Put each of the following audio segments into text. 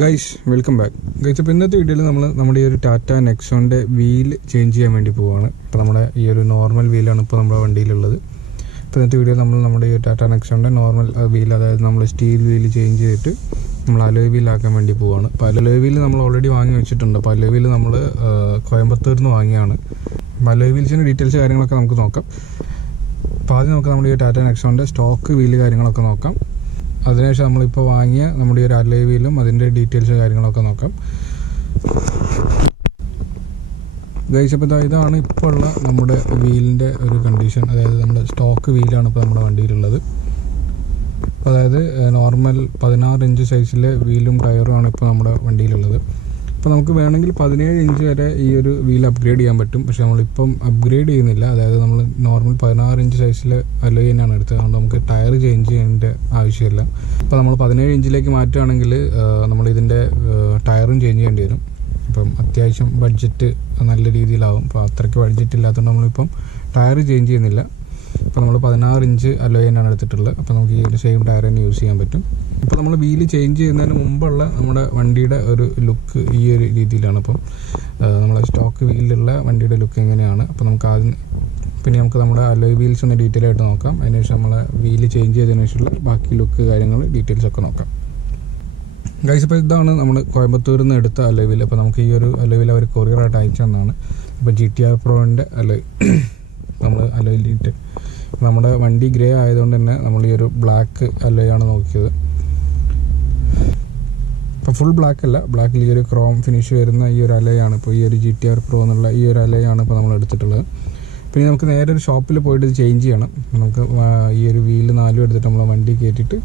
Guys welcome back guys. അപ്പോൾ ഇന്നത്തെ വീഡിയോയിൽ നമ്മുടെ ഈ ഒരു ടാറ്റ നെക്സോണിൻ്റെ വീൽ ചേഞ്ച് ചെയ്യാൻ വേണ്ടി പോവുകയാണ്. ഇപ്പോൾ നമ്മുടെ ഈ ഒരു നോർമൽ വീലാണ് ഇപ്പോൾ നമ്മുടെ വണ്ടിയിലുള്ളത്. ഇപ്പോൾ ഇന്നത്തെ വീഡിയോയിൽ നമ്മുടെ ഈ ടാറ്റ നെക്സോണിൻ്റെ നോർമൽ വീൽ, അതായത് നമ്മൾ സ്റ്റീൽ വീൽ ചേഞ്ച് ചെയ്തിട്ട് നമ്മൾ അലോയ് വീലാക്കാൻ വേണ്ടി പോവുകയാണ്. അപ്പോൾ അലോയ് വീൽ നമ്മൾ ഓൾറെഡി വാങ്ങി വെച്ചിട്ടുണ്ട്. അപ്പോൾ അലോയ് വീൽ നമ്മൾ കോയമ്പത്തൂരിൽ നിന്ന് വാങ്ങിയാണ്. അപ്പോൾ അലോയ് വീൽസിൻ്റെ ഡീറ്റെയിൽസ് കാര്യങ്ങളൊക്കെ നമുക്ക് നോക്കാം. അപ്പോൾ ആദ്യം നമുക്ക് നമ്മുടെ ഈ ടാറ്റ നെക്സോണിൻ്റെ സ്റ്റോക്ക് വീല് കാര്യങ്ങളൊക്കെ നോക്കാം. അതിനുശേഷം നമ്മളിപ്പോൾ വാങ്ങിയ നമ്മുടെ ഈ ഒരു അലോയ് വീലും അതിൻ്റെ ഡീറ്റെയിൽസ് കാര്യങ്ങളൊക്കെ നോക്കാം. ഗൈസ്, അപ്പോൾ ഇതാണ് ഇപ്പോൾ ഉള്ള നമ്മുടെ വീലിൻ്റെ ഒരു കണ്ടീഷൻ. അതായത് നമ്മുടെ സ്റ്റോക്ക് വീലാണ് ഇപ്പോൾ നമ്മുടെ വണ്ടിയിലുള്ളത്. അതായത് നോർമൽ 16 ഇഞ്ച് സൈസിലെ വീലും ടയറുമാണ് ഇപ്പോൾ നമ്മുടെ വണ്ടിയിലുള്ളത്. അപ്പോൾ നമുക്ക് വേണമെങ്കിൽ 17 ഇഞ്ച് വരെ ഈ ഒരു വീൽ അപ്ഗ്രേഡ് ചെയ്യാൻ പറ്റും. പക്ഷേ നമ്മളിപ്പം അപ്ഗ്രേഡ് ചെയ്യുന്നില്ല. അതായത് നമ്മൾ നോർമൽ 16 ഇഞ്ച് സൈസിൽ അലോയ് തന്നെയാണ് എടുത്തത്. അതുകൊണ്ട് നമുക്ക് ടയർ ചേഞ്ച് ചെയ്യേണ്ട ആവശ്യമില്ല. അപ്പോൾ നമ്മൾ 17 ഇഞ്ചിലേക്ക് മാറ്റുകയാണെങ്കിൽ നമ്മളിതിൻ്റെ ടയറും ചേഞ്ച് ചെയ്യേണ്ടി വരും. അപ്പം അത്യാവശ്യം ബഡ്ജറ്റ് നല്ല രീതിയിലാവും. അപ്പോൾ അത്രയ്ക്ക് ബഡ്ജറ്റ് ഇല്ലാത്തതുകൊണ്ട് നമ്മളിപ്പം ടയർ ചേഞ്ച് ചെയ്യുന്നില്ല. അപ്പോൾ നമ്മൾ 16 ഇഞ്ച് അലോയ് തന്നെയാണ് എടുത്തിട്ടുള്ളത്. അപ്പോൾ നമുക്ക് ഈ ഒരു സെയിം ടയർ തന്നെ യൂസ് ചെയ്യാൻ പറ്റും. ഇപ്പോൾ നമ്മൾ വീല് ചേഞ്ച് ചെയ്യുന്നതിന് മുമ്പുള്ള നമ്മുടെ വണ്ടിയുടെ ഒരു ലുക്ക് ഈ ഒരു രീതിയിലാണ്. അപ്പം നമ്മളെ സ്റ്റോക്ക് വീലിലുള്ള വണ്ടിയുടെ ലുക്ക് എങ്ങനെയാണ്. അപ്പോൾ നമുക്ക് ആദ്യം പിന്നെ നമുക്ക് നമ്മുടെ അലോയ് വീൽസ് ഒന്ന് ഡീറ്റെയിൽ ആയിട്ട് നോക്കാം. അതിനുശേഷം നമ്മളെ വീല് ചേഞ്ച് ചെയ്തതിനു ശേഷമുള്ള ബാക്കി ലുക്ക് കാര്യങ്ങൾ ഡീറ്റെയിൽസ് ഒക്കെ നോക്കാം. ഗൈസ്, ഇപ്പോൾ ഇതാണ് നമ്മൾ കോയമ്പത്തൂരിൽ നിന്ന് എടുത്ത അലോയ് വീൽ. അപ്പോൾ നമുക്ക് ഈ ഒരു അലോയ് വീൽ അവർ കൊറിയറായിട്ട് അയച്ചു തന്നതാണ്. അപ്പോൾ GTR Proൻ്റെ അലോയ് നമ്മൾ അലോയിലിട്ട്, നമ്മുടെ വണ്ടി ഗ്രേ ആയതുകൊണ്ട് തന്നെ നമ്മൾ ഈ ഒരു ബ്ലാക്ക് അലോയാണ് നോക്കിയത്. ഇപ്പോൾ ഫുൾ ബ്ലാക്ക് അല്ല, ബ്ലാക്കിൽ ഈ ഒരു ക്രോം ഫിനിഷ് വരുന്ന ഈ ഒരു അലോയാണ് ഇപ്പോൾ ഈ ഒരു GTR Pro എന്നുള്ള ഈ ഒരു അലോയാണ് ഇപ്പോൾ നമ്മൾ എടുത്തിട്ടുള്ളത്. പിന്നെ നമുക്ക് നേരെ ഒരു ഷോപ്പിൽ പോയിട്ട് ഇത് ചേഞ്ച് ചെയ്യണം. നമുക്ക് ഈ ഒരു വീല് 4 എടുത്തിട്ട് നമ്മൾ വണ്ടി കയറ്റിയിട്ട്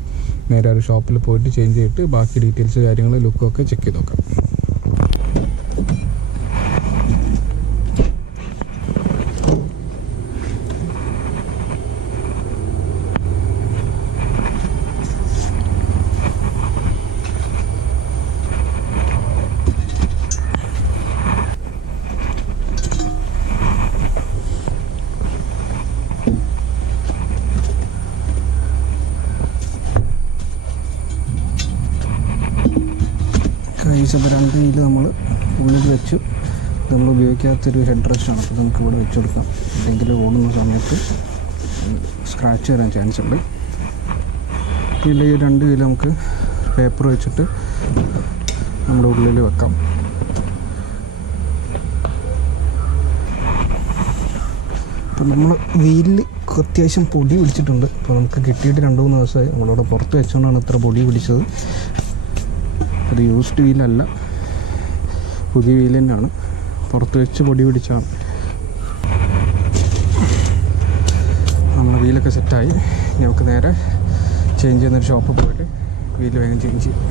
നേരെ ഒരു ഷോപ്പിൽ പോയിട്ട് ചേഞ്ച് ചെയ്തിട്ട് ബാക്കി ഡീറ്റെയിൽസ് കാര്യങ്ങൾ ലുക്കൊക്കെ ചെക്ക് ചെയ്ത് നോക്കാം. അപ്പോൾ 2 വീല് നമ്മൾ ഉള്ളിൽ വെച്ചു. നമ്മൾ ഉപയോഗിക്കാത്തൊരു ഹെഡ് റെസ്റ്റാണ്. അപ്പോൾ നമുക്ക് ഇവിടെ വെച്ച് കൊടുക്കാം. എന്തെങ്കിലും ഓടുന്ന സമയത്ത് സ്ക്രാച്ച് വരാൻ ചാൻസ് ഉണ്ട്. പിന്നെ ഈ 2 വീല് നമുക്ക് പേപ്പർ വെച്ചിട്ട് നമ്മുടെ ഉള്ളിൽ വെക്കാം. അപ്പോൾ നമ്മൾ വീലിൽ അത്യാവശ്യം പൊടി പിടിച്ചിട്ടുണ്ട്. അപ്പോൾ നമുക്ക് കിട്ടിയിട്ട് 2-3 ദിവസമായി. നമ്മളിവിടെ പുറത്ത് വെച്ചുകൊണ്ടാണ് ഇത്ര പൊടി പിടിച്ചത്. അത് യൂസ്ഡ് വീലല്ല, പുതിയ വീൽ തന്നെയാണ്. പുറത്ത് വെച്ച് പൊടി പിടിച്ചാണ്. നമ്മുടെ വീലൊക്കെ സെറ്റായി. നമുക്ക് നേരെ ചേഞ്ച് ചെയ്യുന്നൊരു ഷോപ്പിൽ പോയിട്ട് വീല് വേഗം ചേഞ്ച് ചെയ്യും.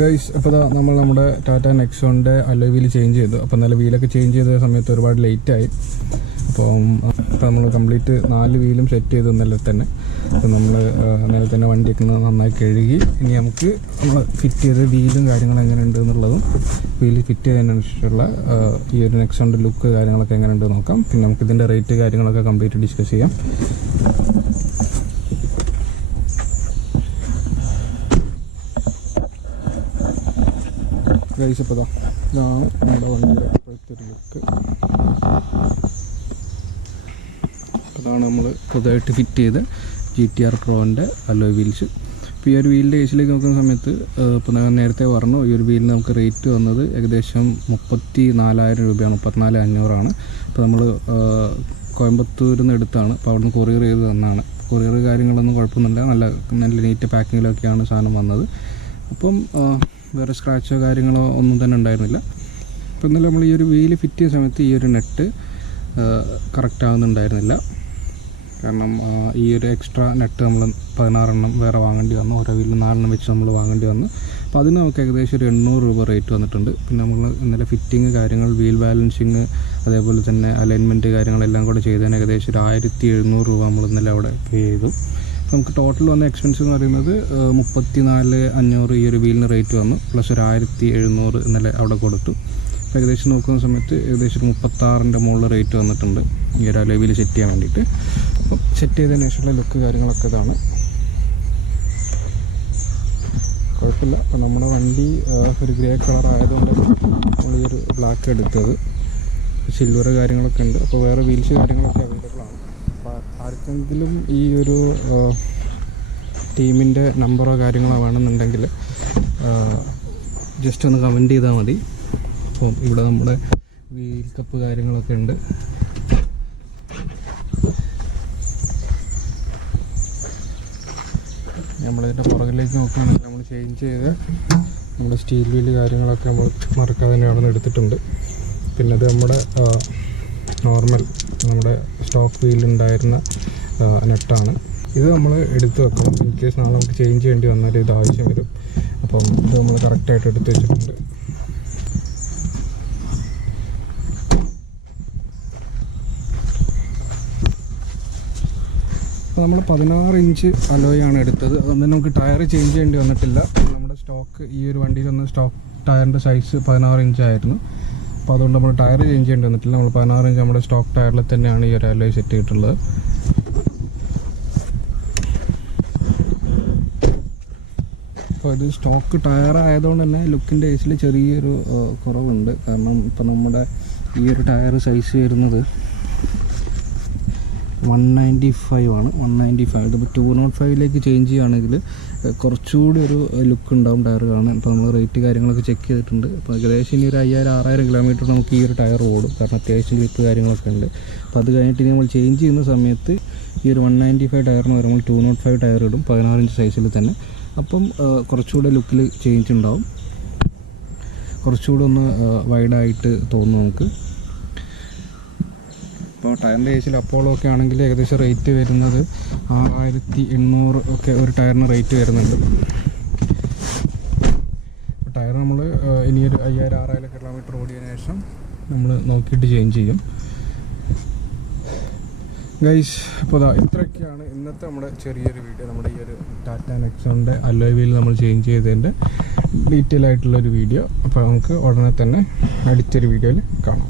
ഗൈസ്, അപ്പോൾ നമ്മൾ നമ്മുടെ ടാറ്റ നെക്സോണിൻ്റെ അലോയ് വീൽ ചേഞ്ച് ചെയ്തു. അപ്പോൾ നല്ല വീലൊക്കെ ചേഞ്ച് ചെയ്ത സമയത്ത് ഒരുപാട് ലേറ്റായി. അപ്പം നമ്മൾ കംപ്ലീറ്റ് 4 വീലും സെറ്റ് ചെയ്തു ഇന്നലെ തന്നെ. അപ്പം നമ്മൾ ഇന്നലെ തന്നെ വണ്ടിയൊക്കെ നന്നായി കഴുകി ഇനി നമുക്ക് നമ്മൾ ഫിറ്റ് ചെയ്ത വീലും കാര്യങ്ങളും എങ്ങനെ ഉണ്ട് എന്നുള്ളതും വീല് ഫിറ്റ് ചെയ്തതിനനുസരിച്ചുള്ള ഈ ഒരു നെക്സോണിൻ്റെ ലുക്ക് കാര്യങ്ങളൊക്കെ എങ്ങനെ ഉണ്ട് നോക്കാം. പിന്നെ നമുക്ക് ഇതിൻ്റെ റേറ്റ് കാര്യങ്ങളൊക്കെ കംപ്ലീറ്റ് ഡിസ്കസ് ചെയ്യാം. ഇപ്പോൾ ഇതാണ് നമ്മുടെ വണ്ടിയുടെ ഇപ്പോഴത്തെ ഒരു ലുക്ക്. അതാണ് നമ്മൾ പുതുതായിട്ട് ഫിറ്റ് ചെയ്ത് GTR Proൻ്റെ അലോയ് വീൽസ്. ഇപ്പോൾ ഈ ഒരു വീലിൻ്റെ കേസിലേക്ക് നോക്കുന്ന സമയത്ത് ഇപ്പോൾ ഞാൻ നേരത്തെ പറഞ്ഞു ഈ ഒരു വീലിന് നമുക്ക് റേറ്റ് വന്നത് ഏകദേശം 34,000 രൂപയാണ്, 34,500. അപ്പോൾ നമ്മൾ കോയമ്പത്തൂരിൽ നിന്ന് എടുത്താണ്. അപ്പോൾ അവിടെ നിന്ന് കൊറിയർ ചെയ്ത് തന്നാണ്. കൊറിയർ കാര്യങ്ങളൊന്നും കുഴപ്പമൊന്നുമില്ല, നല്ല നീറ്റ് പാക്കിങ്ങിലൊക്കെയാണ് സാധനം വന്നത്. അപ്പം വേറെ സ്ക്രാച്ചോ കാര്യങ്ങളോ ഒന്നും തന്നെ ഉണ്ടായിരുന്നില്ല. അപ്പോൾ ഇന്നലെ നമ്മൾ ഈ ഒരു വീല് ഫിറ്റ് ചെയ്യുന്ന സമയത്ത് ഈ ഒരു നെറ്റ് കറക്റ്റ് ആകുന്നുണ്ടായിരുന്നില്ല. കാരണം ഈ ഒരു എക്സ്ട്രാ നെറ്റ് നമ്മൾ 16 എണ്ണം വേറെ വാങ്ങേണ്ടി വന്നു. ഓരോ വീലിൽ 4 എണ്ണം വെച്ച് നമ്മൾ വാങ്ങേണ്ടി വന്നു. അപ്പോൾ അതിന് നമുക്ക് ഏകദേശം ഒരു 800 രൂപ റേറ്റ് വന്നിട്ടുണ്ട്. പിന്നെ നമ്മൾ ഇന്നലെ ഫിറ്റിങ് കാര്യങ്ങൾ, വീൽ ബാലൻസിങ്, അതേപോലെ തന്നെ അലൈൻമെൻറ്റ് കാര്യങ്ങളെല്ലാം കൂടെ ചെയ്തതിന് ഏകദേശം ഒരു 1,700 രൂപ നമ്മൾ ഇന്നലെ അവിടെ പേ ചെയ്തു. നമുക്ക് ടോട്ടൽ വന്ന എക്സ്പെൻസ് എന്ന് പറയുന്നത് 34,500 ഈ ഒരു വീലിന് റേറ്റ് വന്നു, പ്ലസ് ഒരു 1,700 ഇന്നലെ അവിടെ കൊടുത്തു. ഏകദേശം നോക്കുന്ന സമയത്ത് ഏകദേശം 36ൻ്റെ മുകളിൽ റേറ്റ് വന്നിട്ടുണ്ട് ഈ ഒരു അലോയ് വീൽ സെറ്റ് ചെയ്യാൻ വേണ്ടിയിട്ട്. അപ്പം സെറ്റ് ചെയ്തതിന് ശേഷമുള്ള ലുക്ക് കാര്യങ്ങളൊക്കെ ഇതാണ്. കുഴപ്പമില്ല. അപ്പോൾ നമ്മുടെ വണ്ടി ഒരു ഗ്രേ കളർ ആയതുകൊണ്ട് നമ്മൾ ഈ ഒരു ബ്ലാക്ക് എടുത്തത്. സിൽവർ കാര്യങ്ങളൊക്കെ ഉണ്ട്. അപ്പോൾ വേറെ വീൽസ് കാര്യങ്ങളൊക്കെ അവൈലബിൾ ആണ്. അപ്പോൾ ആർക്കെങ്കിലും ഈ ഒരു ടീമിൻ്റെ നമ്പറോ കാര്യങ്ങളോ വേണമെന്നുണ്ടെങ്കിൽ ജസ്റ്റ് ഒന്ന് കമൻറ്റ് ചെയ്താൽ മതി. അപ്പം ഇവിടെ നമ്മുടെ വീൽ കപ്പ് കാര്യങ്ങളൊക്കെ ഉണ്ട്. നമ്മളിതിൻ്റെ പുറകിലേക്ക് നോക്കുകയാണെങ്കിൽ നമ്മൾ ചേഞ്ച് ചെയ്ത് നമ്മുടെ സ്റ്റീൽ വീല് കാര്യങ്ങളൊക്കെ നമ്മൾ മറക്കാതെ തന്നെ അവിടെ നിന്ന് എടുത്തിട്ടുണ്ട്. പിന്നെ അത് നമ്മുടെ നോർമൽ നമ്മുടെ സ്റ്റോക്ക് വീലുണ്ടായിരുന്ന നെറ്റാണ്. ഇത് നമ്മൾ എടുത്ത് വെക്കണം. ഇൻ കേസ് നാളെ നമുക്ക് ചേഞ്ച് ചെയ്യേണ്ടി വന്നാൽ ഇത് ആവശ്യം വരും. അപ്പം ഇത് നമ്മൾ കറക്റ്റായിട്ട് എടുത്ത് വെച്ചിട്ടുണ്ട്. അപ്പോൾ നമ്മൾ 16 ഇഞ്ച് അലോയാണ് എടുത്തത്. അതുകൊണ്ട് നമുക്ക് ടയർ ചേഞ്ച് ചെയ്യേണ്ടി വന്നിട്ടില്ല. നമ്മുടെ സ്റ്റോക്ക് ഈ ഒരു വണ്ടിയിലൊന്ന് സ്റ്റോക്ക് ടയറിൻ്റെ സൈസ് 16 ഇഞ്ചായിരുന്നു. അപ്പോൾ അതുകൊണ്ട് നമ്മൾ ടയർ ചേഞ്ച് ചെയ്യേണ്ടി വന്നിട്ടില്ല. നമ്മൾ 16 ഇഞ്ച് നമ്മുടെ സ്റ്റോക്ക് ടയറിൽ തന്നെയാണ് ഈ ഒരു അലോയ് സെറ്റ് ചെയ്തിട്ടുള്ളത്. അപ്പോൾ ഇത് സ്റ്റോക്ക് ടയർ ആയതുകൊണ്ട് തന്നെ ലുക്കിൻ്റെ കേസിൽ ചെറിയൊരു കുറവുണ്ട്. കാരണം ഇപ്പോൾ നമ്മുടെ ഈ ഒരു ടയർ സൈസ് വരുന്നത് 195 ആണ്. 195 ഇതിപ്പോൾ 205ലേക്ക് ചേഞ്ച് ചെയ്യുകയാണെങ്കിൽ കുറച്ചുകൂടി ഒരു ലുക്ക് ഉണ്ടാവും ടയർ കാണാൻ. ഇപ്പോൾ നമ്മൾ റേറ്റ് കാര്യങ്ങളൊക്കെ ചെക്ക് ചെയ്തിട്ടുണ്ട്. അപ്പോൾ ഏകദേശം ഇനി ഒരു 5,000-6,000 കിലോമീറ്റർ നമുക്ക് ഈ ഒരു ടയർ ഓടും. കാരണം അത്യാവശ്യം ഗ്രിപ്പ് കാര്യങ്ങളൊക്കെ ഉണ്ട്. അപ്പോൾ അത് കഴിഞ്ഞിട്ട് ഇനി നമ്മൾ ചേഞ്ച് ചെയ്യുന്ന സമയത്ത് ഈ ഒരു 195 ടയറിന് പറയുമ്പോൾ 205 ടയർ ഇടും 16 ഇഞ്ച് സൈസിൽ തന്നെ. അപ്പം കുറച്ചുകൂടെ ലുക്കിൽ ചേഞ്ച് ഉണ്ടാവും. കുറച്ചുകൂടെ ഒന്ന് വൈഡായിട്ട് തോന്നും നമുക്ക്. ഇപ്പോൾ ടയറിൻ്റെ കേസിൽ അപ്പോളോ ഒക്കെ ആണെങ്കിൽ ഏകദേശം റേറ്റ് വരുന്നത് 6,800 ഒക്കെ ഒരു ടയറിന് റേറ്റ് വരുന്നുണ്ട്. ടയർ നമ്മൾ ഇനിയൊരു 5,000-6,000 കിലോമീറ്റർ ഓടിയതിനു ശേഷം നമ്മൾ നോക്കിയിട്ട് ചേഞ്ച് ചെയ്യും. ഗൈസ്, അപ്പോൾ ഇത്രയൊക്കെയാണ് ഇന്നത്തെ നമ്മുടെ ചെറിയൊരു വീഡിയോ. നമ്മുടെ ഈ ഒരു ടാറ്റ നെക്സോണിൻ്റെ അലോയ് വീൽ നമ്മൾ ചേഞ്ച് ചെയ്തതിൻ്റെ ഡീറ്റെയിൽ ആയിട്ടുള്ളൊരു വീഡിയോ. അപ്പോൾ നമുക്ക് ഉടനെ തന്നെ അടുത്തൊരു വീഡിയോയിൽ കാണാം.